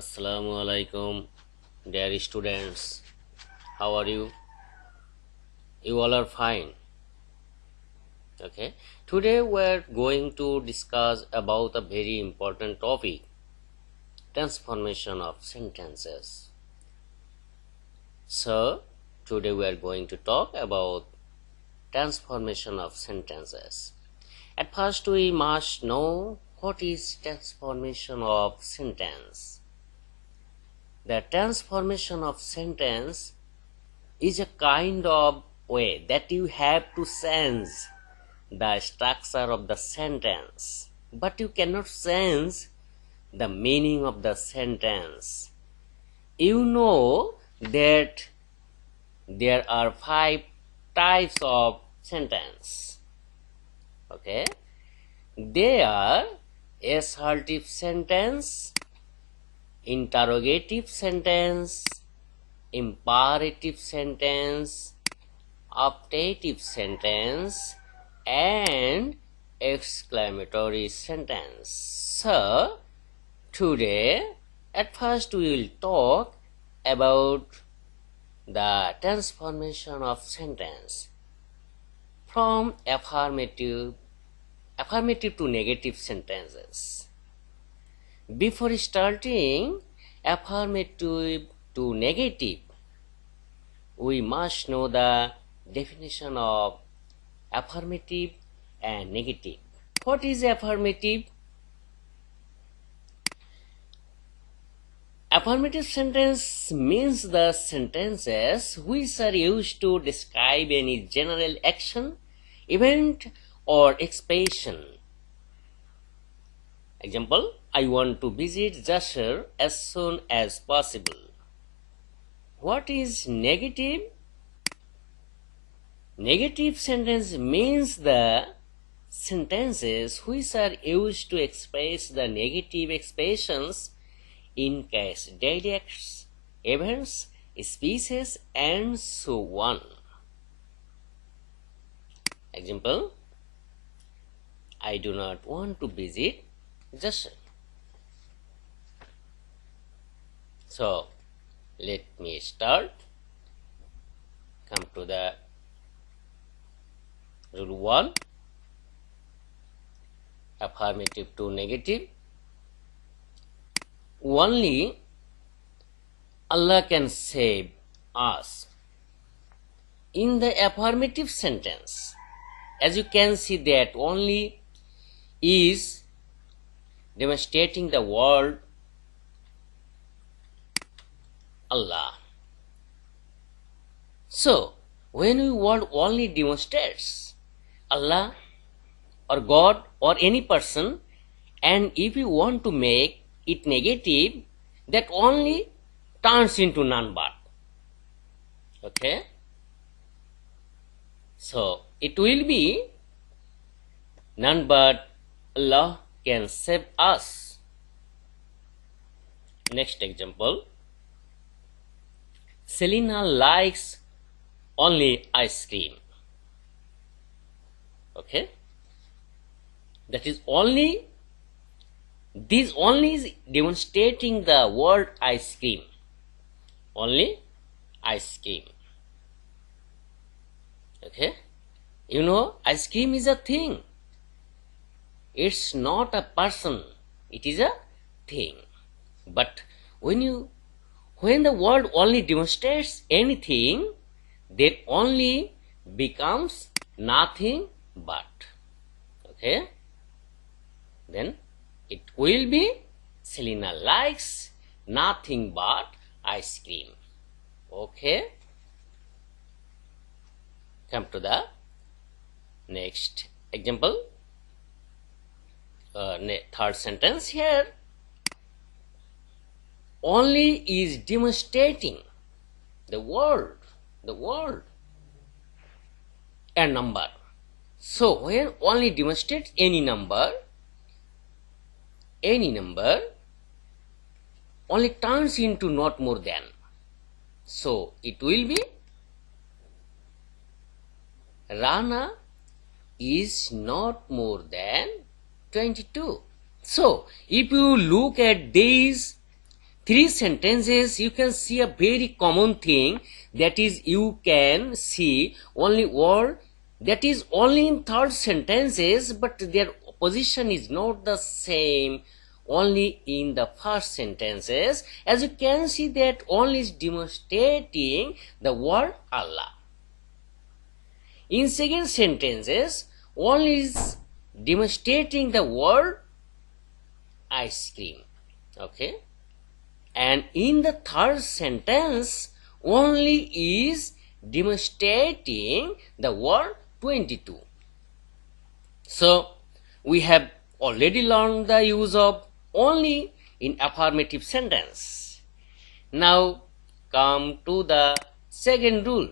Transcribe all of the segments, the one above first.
Assalamu alaikum, dear students. How are you? You all are fine. Okay. Today we are going to discuss about a very important topic: transformation of sentences. So today we are going to talk about transformation of sentences. At first, we must know what is transformation of sentence. The transformation of sentence is a kind of way that you have to change the structure of the sentence, but you cannot change the meaning of the sentence. You know that there are 5 types of sentence. Okay, they are assertive sentence, interrogative sentence, imperative sentence, optative sentence, and exclamatory sentence. So today at first we will talk about the transformation of sentence from affirmative to negative sentences. Before starting affirmative to negative, we must know the definition of affirmative and negative. What is affirmative? Affirmative sentence means the sentences which are used to describe any general action, event, or expression. Example: I want to visit Jasher as soon as possible. What is negative? Negative sentence means the sentences which are used to express the negative expressions in case, daily acts, events, species, and so on. Example: I do not want to visit Jasher. So let me start. Come to the rule 1, affirmative to negative. Only Allah can save us. In the affirmative sentence, as you can see, that only is demonstrating the word Allah. So when we word only demonstrates Allah or God or any person, and if you want to make it negative, that only turns into none but. Okay, so it will be none but Allah can save us. Next example: Selena likes only ice cream. Okay, that is only, this only is demonstrating the word ice cream. Only ice cream. Okay, you know, ice cream is a thing. It's not a person, it is a thing. But when the word only demonstrates anything, then only becomes nothing but. Okay, then it will be Selena likes nothing but ice cream. Okay, come to the next example. Third sentence here. Only is demonstrating the word a number. So when only demonstrates any number only turns into not more than. So it will be Rana is not more than 22. So if you look at these three sentences, you can see a very common thing, that is you can see only word that is only in third sentences, but their position is not the same only in the first sentences. As you can see that only is demonstrating the word Allah. In second sentences, only is demonstrating the word ice cream. Okay. And in the third sentence, only is demonstrating the word 22. So we have already learned the use of only in affirmative sentence. Now come to the second rule.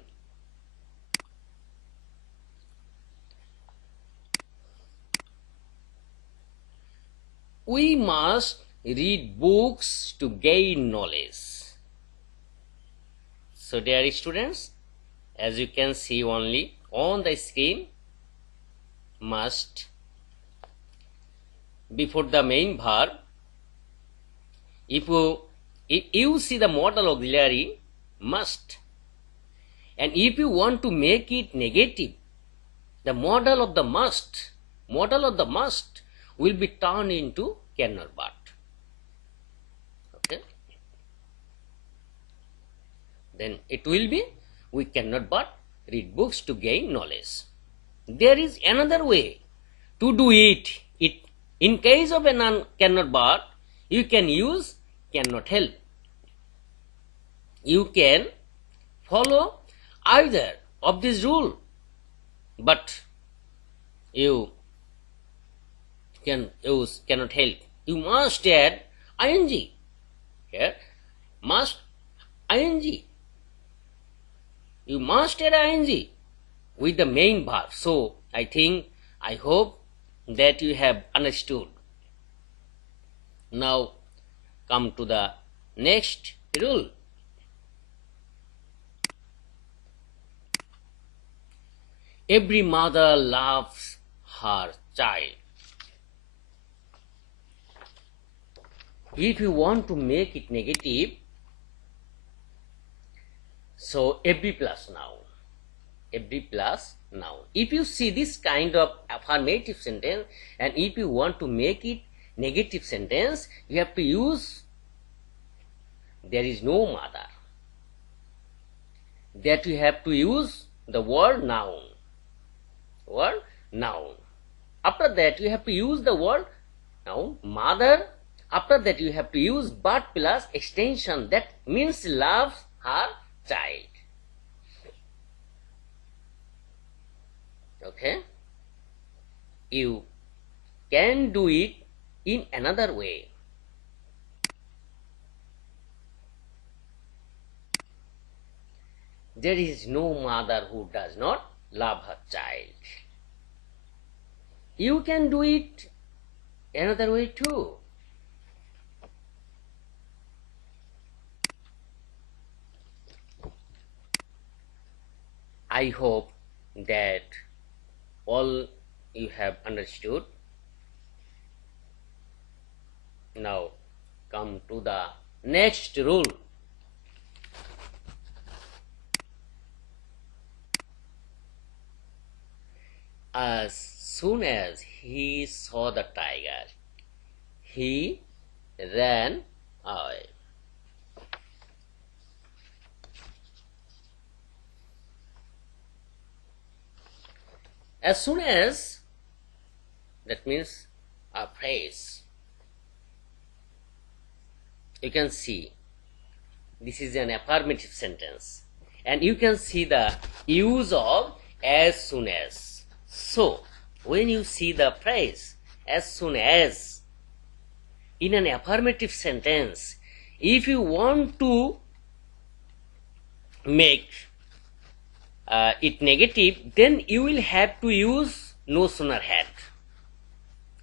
We must read books to gain knowledge. So dear students, as you can see only on the screen, must before the main verb. If you see the modal auxiliary must, and if you want to make it negative, the modal of the must will be turned into cannot but. Okay, then it will be we cannot but read books to gain knowledge. There is another way to do it. In case of a cannot but, you can use cannot help. You can follow either of this rule, but you can use cannot help. You must add ing here. Must ing. You must add ing with the main verb. So I hope that you have understood. Now come to the next rule. Every mother loves her child. If you want to make it negative, so every plus noun. If you see this kind of affirmative sentence, and if you want to make it negative sentence, you have to use there is no mother. That you have to use the word noun. After that you have to use the word noun mother. After that you have to use but plus extension, that means loves her child. Okay, you can do it in another way. There is no mother who does not love her child. You can do it another way too. I hope that all you have understood. Now come to the next rule. As soon as he saw the tiger, he ran away. As soon as, that means a phrase. You can see this is an affirmative sentence, and you can see the use of as soon as. So when you see the phrase as soon as in an affirmative sentence, if you want to make it negative, then you will have to use no sooner had.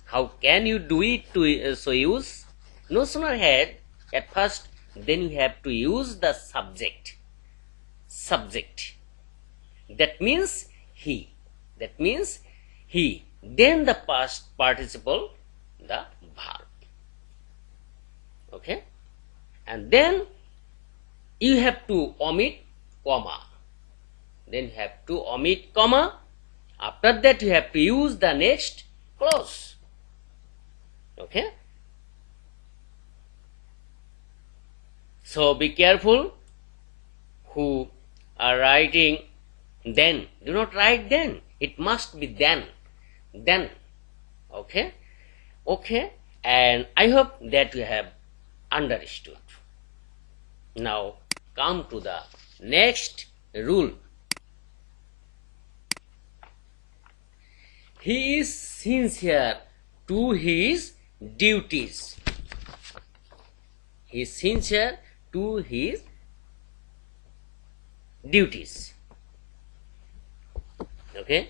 How can you do it to so use no sooner had at first? Then you have to use the subject. That means he. Then the past participle, the verb. Okay. and then you have to omit comma. Then you have to omit comma. After that you have to use the next clause. Okay. So be careful who are writing then. Do not write then. It must be then. Then. Okay. Okay. And I hope that you have understood. Now come to the next rule. He is sincere to his duties. He is sincere to his duties. Okay.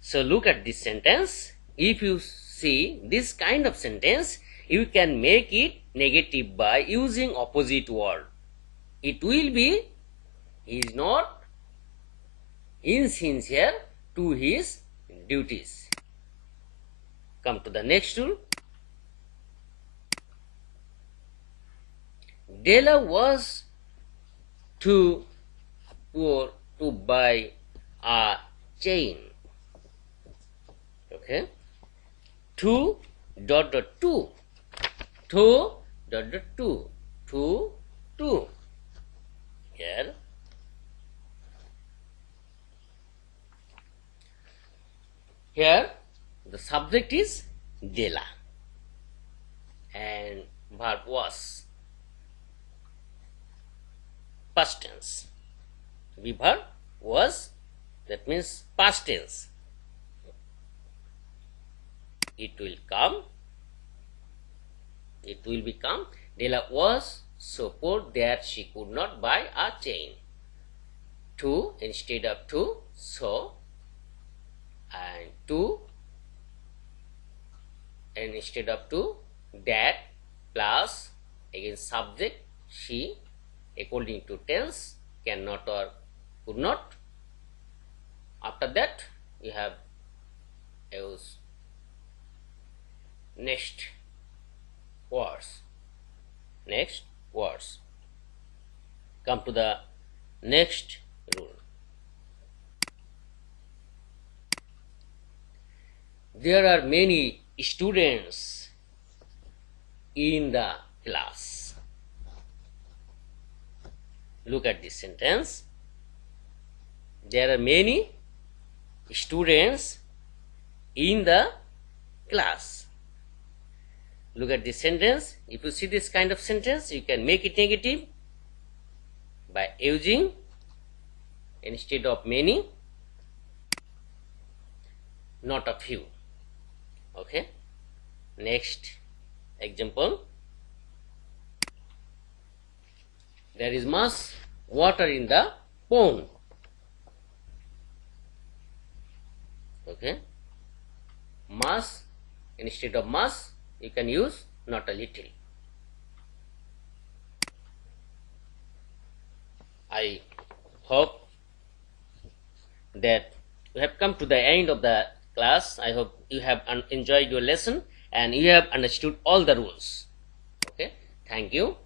So look at this sentence. If you see this kind of sentence, you can make it negative by using opposite word. It will be, he is not insincere to his duties. Come to the next rule. Della was too poor to buy a chain. Okay. Two dot dot two. Two dot dot two. Two two. Here. Here the subject is Della and verb was. Past tense. Verb was, that means past tense. It will come. It will become. Della was so poor that she could not buy a chain. To instead of to, so, and to, and instead of to, that, plus again subject she, according to tense, cannot or could not. After that you have use next words. Next words. Come to the next rule. There are many students in the class. Look at this sentence. There are many students in the class. Look at this sentence. If you see this kind of sentence, you can make it negative by using, instead of many, not a few. Okay. Next example. There is much water in the pond. Okay. Much, instead of much, you can use not a little. I hope that we have come to the end of the class. I hope you have enjoyed your lesson and you have understood all the rules. Okay. Thank you.